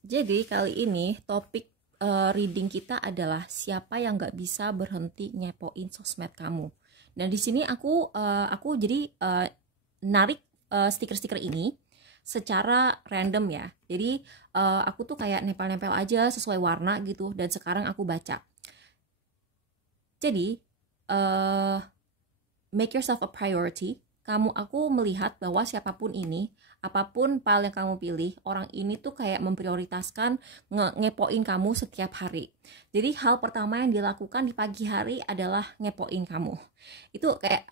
Jadi kali ini topik reading kita adalah siapa yang nggak bisa berhenti ngepoin sosmed kamu. Dan di sini aku jadi narik stiker-stiker ini secara random ya. Jadi aku tuh kayak nempel-nempel aja sesuai warna gitu. Dan sekarang aku baca. Jadi make yourself a priority. Aku melihat bahwa siapapun ini, apapun file yang kamu pilih, orang ini tuh kayak memprioritaskan ngepoin kamu setiap hari. Jadi hal pertama yang dilakukan di pagi hari adalah ngepoin kamu. Itu kayak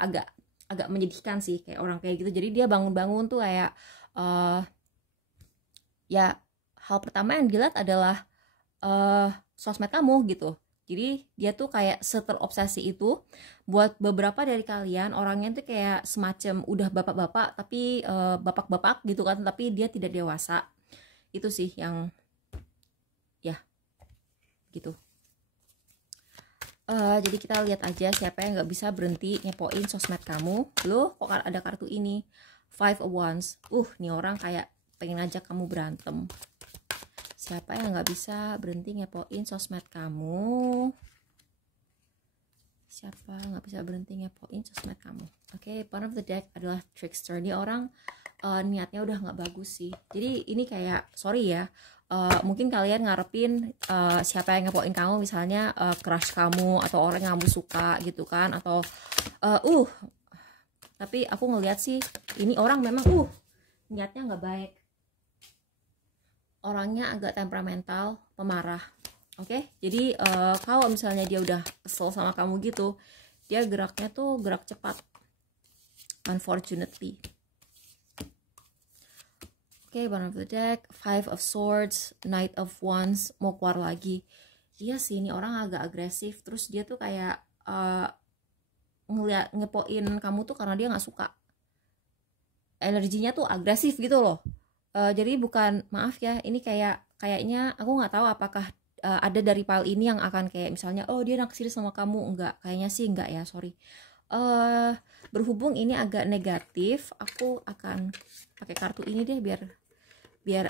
agak menyedihkan sih, kayak orang kayak gitu. Jadi dia bangun-bangun tuh kayak ya hal pertama yang dilihat adalah sosmed kamu gitu. Jadi dia tuh kayak seterobsesi itu. Buat beberapa dari kalian, orangnya tuh kayak semacam udah bapak-bapak tapi bapak-bapak gitu kan, tapi dia tidak dewasa. Itu sih yang ya gitu. Jadi kita lihat aja siapa yang nggak bisa berhenti ngepoin sosmed kamu. Loh, kok ada kartu ini? Five of Wands. Nih orang kayak pengen ngajak kamu berantem. Siapa yang nggak bisa berhenti ngepoin sosmed kamu? Siapa nggak bisa berhenti ngepoin sosmed kamu? Oke, bottom of the deck adalah trickster. Ini orang niatnya udah nggak bagus sih. Jadi ini kayak sorry ya. Mungkin kalian ngarepin siapa yang ngepoin kamu, misalnya crush kamu atau orang yang kamu suka gitu kan, atau tapi aku ngelihat sih ini orang memang niatnya nggak baik. Orangnya agak temperamental, pemarah. Oke, jadi kalau misalnya dia udah kesel sama kamu gitu, dia geraknya tuh gerak cepat. Unfortunately. Oke, bottom of the deck, Five of Swords, Knight of Wands, mau keluar lagi. Iya sih, ini orang agak agresif. Terus dia tuh kayak ngepoin kamu tuh karena dia nggak suka. Energinya tuh agresif gitu loh. Jadi bukan, maaf ya, ini kayaknya aku nggak tahu apakah ada dari file ini yang akan kayak misalnya dia naksir sama kamu. Enggak, kayaknya sih enggak ya, sorry. Berhubung ini agak negatif, aku akan pakai kartu ini deh biar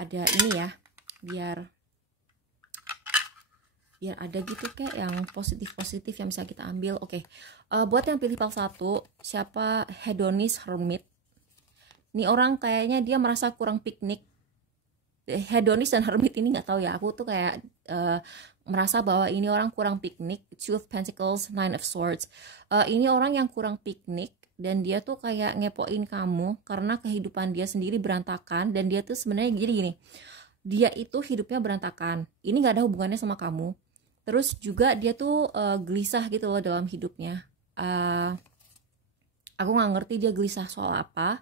ada ini ya, biar ada gitu kayak yang positif yang bisa kita ambil. Oke. Buat yang pilih file 1, siapa? Hedonist Hermit. Ini orang kayaknya dia merasa kurang piknik. Hedonist dan Hermit ini nggak tahu ya, aku tuh kayak merasa bahwa ini orang kurang piknik. Two of Pentacles, Nine of Swords. Ini orang yang kurang piknik dan dia tuh kayak ngepoin kamu karena kehidupan dia sendiri berantakan. Dan dia tuh sebenarnya jadi gini, dia itu hidupnya berantakan, ini nggak ada hubungannya sama kamu. Terus juga dia tuh gelisah gitu loh dalam hidupnya. Aku nggak ngerti dia gelisah soal apa.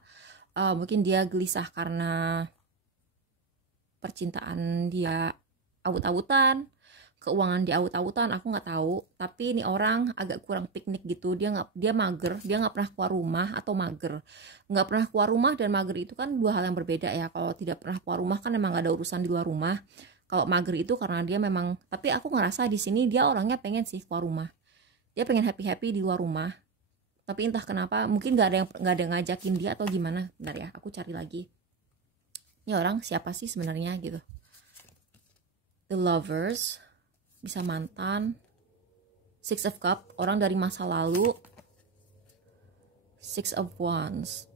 Mungkin dia gelisah karena percintaan dia awut-awutan, keuangan dia awut-awutan, aku nggak tahu. Tapi ini orang agak kurang piknik gitu. Dia mager, dia nggak pernah keluar rumah atau mager. Nggak pernah keluar rumah dan mager itu kan dua hal yang berbeda ya. Kalau tidak pernah keluar rumah kan memang nggak ada urusan di luar rumah. Kalau mager itu karena dia memang, tapi aku ngerasa di sini dia orangnya pengen sih keluar rumah. Dia pengen happy di luar rumah. Tapi entah kenapa, mungkin nggak ada yang ngajakin dia atau gimana. Bentar ya, aku cari lagi. Ini orang siapa sih sebenarnya gitu. The Lovers, bisa mantan. Six of Cup, orang dari masa lalu. Six of Wands,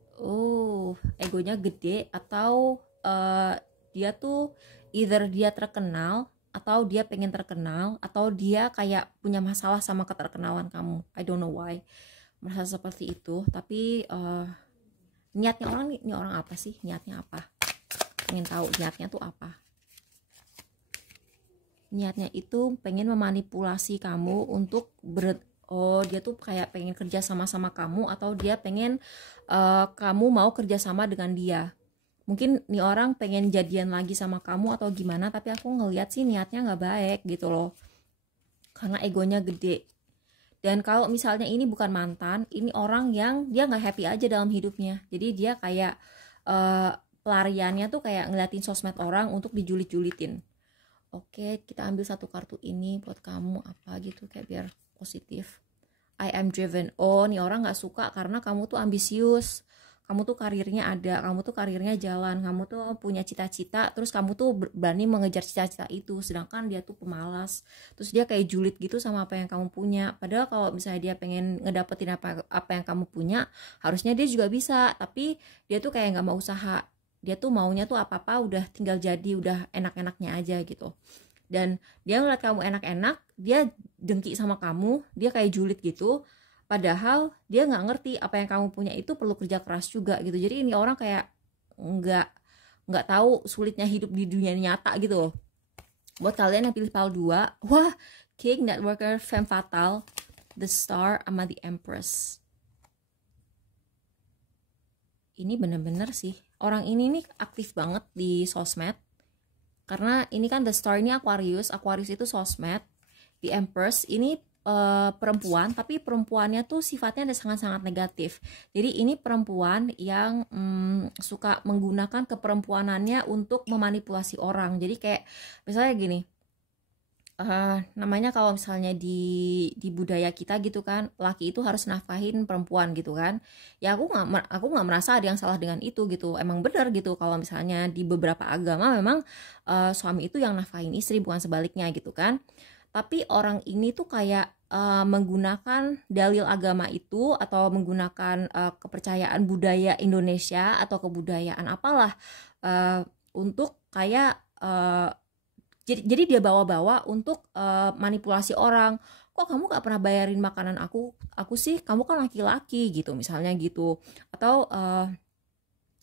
egonya gede atau dia tuh either dia terkenal atau dia pengen terkenal atau dia kayak punya masalah sama keterkenalan kamu. I don't know why merasa seperti itu. Tapi niatnya ini orang apa sih, niatnya apa? Pengen tahu niatnya tuh apa. Niatnya itu pengen memanipulasi kamu untuk dia tuh kayak pengen kerja sama kamu, atau dia pengen kamu mau kerja sama dengan dia. Mungkin nih orang pengen jadian lagi sama kamu atau gimana, tapi aku ngeliat sih niatnya nggak baik gitu loh, karena egonya gede. Dan kalau misalnya ini bukan mantan, ini orang yang dia nggak happy aja dalam hidupnya. Jadi dia kayak pelariannya tuh kayak ngeliatin sosmed orang untuk dijulit-julitin. Oke, kita ambil satu kartu ini buat kamu apa gitu, kayak biar positif. I am driven. Nih orang nggak suka karena kamu tuh ambisius. kamu tuh karirnya ada, kamu tuh karirnya jalan, kamu tuh punya cita-cita, terus kamu tuh berani mengejar cita-cita itu, sedangkan dia tuh pemalas, terus dia kayak julid gitu sama apa yang kamu punya. Padahal kalau misalnya dia pengen ngedapetin apa yang kamu punya, harusnya dia juga bisa, tapi dia tuh kayak nggak mau usaha, dia tuh maunya tuh apa-apa udah tinggal jadi, udah enak-enaknya aja gitu. Dan dia ngeliat kamu enak-enak, dia dengki sama kamu, dia kayak julid gitu. Padahal dia nggak ngerti apa yang kamu punya itu perlu kerja keras juga gitu. Jadi ini orang kayak nggak nggak tahu sulitnya hidup di dunia nyata gitu loh. Buat kalian yang pilih PAL 2, wah, King, Networker, Femme Fatale, The Star, sama The Empress. Ini bener-bener sih, orang ini nih aktif banget di sosmed. Karena ini kan The Star ini Aquarius itu sosmed. The Empress ini perempuan, tapi perempuannya tuh sifatnya ada sangat-sangat negatif. Jadi ini perempuan yang suka menggunakan keperempuanannya untuk memanipulasi orang. Jadi kayak misalnya gini, namanya kalau misalnya di budaya kita gitu kan, laki itu harus nafkahin perempuan gitu kan. Ya aku nggak merasa ada yang salah dengan itu gitu. Emang benar gitu kalau misalnya di beberapa agama memang suami itu yang nafkahin istri, bukan sebaliknya gitu kan. Tapi orang ini tuh kayak menggunakan dalil agama itu atau menggunakan kepercayaan budaya Indonesia atau kebudayaan apalah untuk kayak jadi dia bawa-bawa untuk manipulasi orang. Kok kamu gak pernah bayarin makanan aku sih, kamu kan laki-laki gitu misalnya gitu. Atau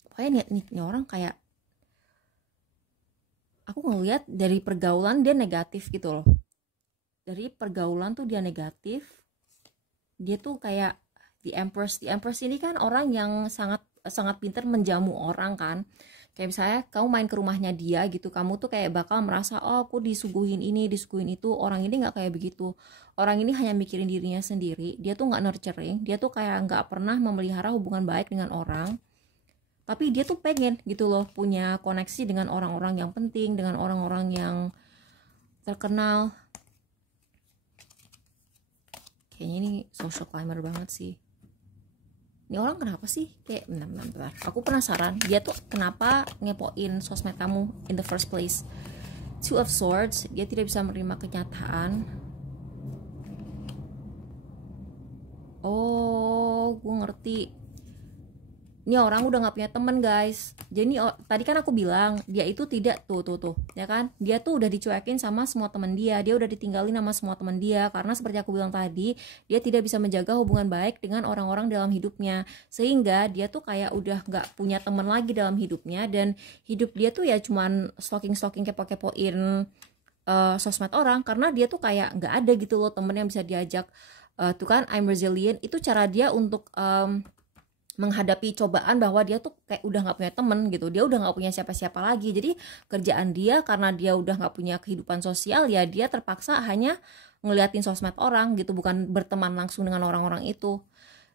pokoknya nih orang kayak, aku ngelihat dari pergaulan dia negatif gitu loh. Dari pergaulan tuh dia negatif. Dia tuh kayak The Empress ini kan orang yang sangat pintar menjamu orang kan. Kayak misalnya kamu main ke rumahnya dia gitu, kamu tuh kayak bakal merasa, oh aku disuguhin ini, disuguhin itu. Orang ini nggak kayak begitu. Orang ini hanya mikirin dirinya sendiri. Dia tuh nggak nurturing, dia tuh kayak nggak pernah memelihara hubungan baik dengan orang. Tapi dia tuh pengen gitu loh punya koneksi dengan orang-orang yang penting, dengan orang-orang yang terkenal. Kayaknya ini social climber banget sih. Ini orang kenapa sih? Kayak bentar. Aku penasaran, dia tuh kenapa ngepoin sosmed kamu in the first place? Two of Swords, dia tidak bisa menerima kenyataan. Oh, gue ngerti. Ini orang udah gak punya temen guys. Jadi tadi kan aku bilang dia itu tidak tuh ya kan, dia tuh udah dicuekin sama semua teman dia udah ditinggalin sama semua teman dia, karena seperti aku bilang tadi, dia tidak bisa menjaga hubungan baik dengan orang-orang dalam hidupnya, sehingga dia tuh kayak udah gak punya teman lagi dalam hidupnya, dan hidup dia tuh ya cuman stalking kepo-kepoin sosmed orang, karena dia tuh kayak gak ada gitu loh temen yang bisa diajak. Tuh kan, I'm resilient, itu cara dia untuk menghadapi cobaan bahwa dia tuh kayak udah nggak punya temen gitu, dia udah nggak punya siapa-siapa lagi. Jadi kerjaan dia, karena dia udah nggak punya kehidupan sosial, ya dia terpaksa hanya ngeliatin sosmed orang gitu, bukan berteman langsung dengan orang-orang itu.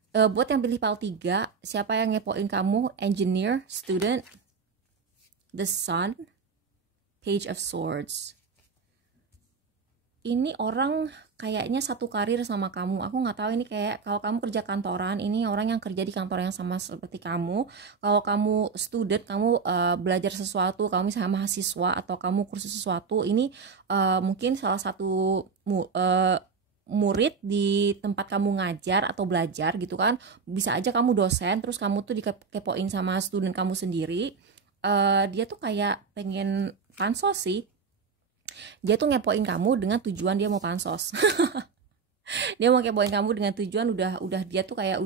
Buat yang pilih PAL 3, siapa yang ngepoin kamu? Engineer, Student, The Sun, Page of Swords. Ini orang kayaknya satu karir sama kamu. Aku nggak tahu, ini kayak kalau kamu kerja kantoran, ini orang yang kerja di kantor yang sama seperti kamu. Kalau kamu student, kamu belajar sesuatu, kamu misalnya mahasiswa atau kamu kursus sesuatu, ini mungkin salah satu murid di tempat kamu ngajar atau belajar gitu kan. Bisa aja kamu dosen, terus kamu tuh dikepoin sama student kamu sendiri. Dia tuh kayak pengen pansos sih. Dia tuh ngepoin kamu dengan tujuan dia mau pansos. Dia mau kepoin kamu dengan tujuan udah dia tuh kayak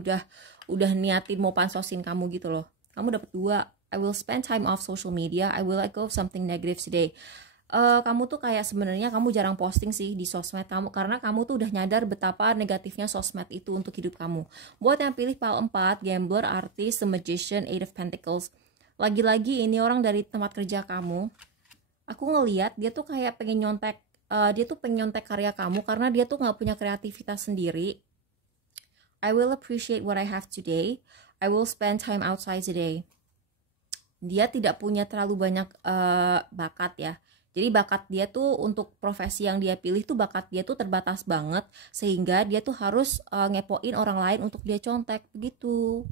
udah niatin mau pansosin kamu gitu loh. Kamu dapat 2. I will spend time off social media. I will let go of something negative today. Kamu tuh kayak sebenarnya kamu jarang posting sih di sosmed kamu, karena kamu tuh udah nyadar betapa negatifnya sosmed itu untuk hidup kamu. Buat yang pilih PAL 4, Gambler, Artist, The Magician, Eight of Pentacles. Lagi-lagi ini orang dari tempat kerja kamu. Aku ngeliat dia tuh kayak pengen nyontek karya kamu, karena dia tuh nggak punya kreativitas sendiri. I will appreciate what I have today. I will spend time outside today. Dia tidak punya terlalu banyak bakat ya. Jadi bakat dia tuh untuk profesi yang dia pilih tuh, bakat dia tuh terbatas banget, sehingga dia tuh harus ngepoin orang lain untuk dia contek begitu.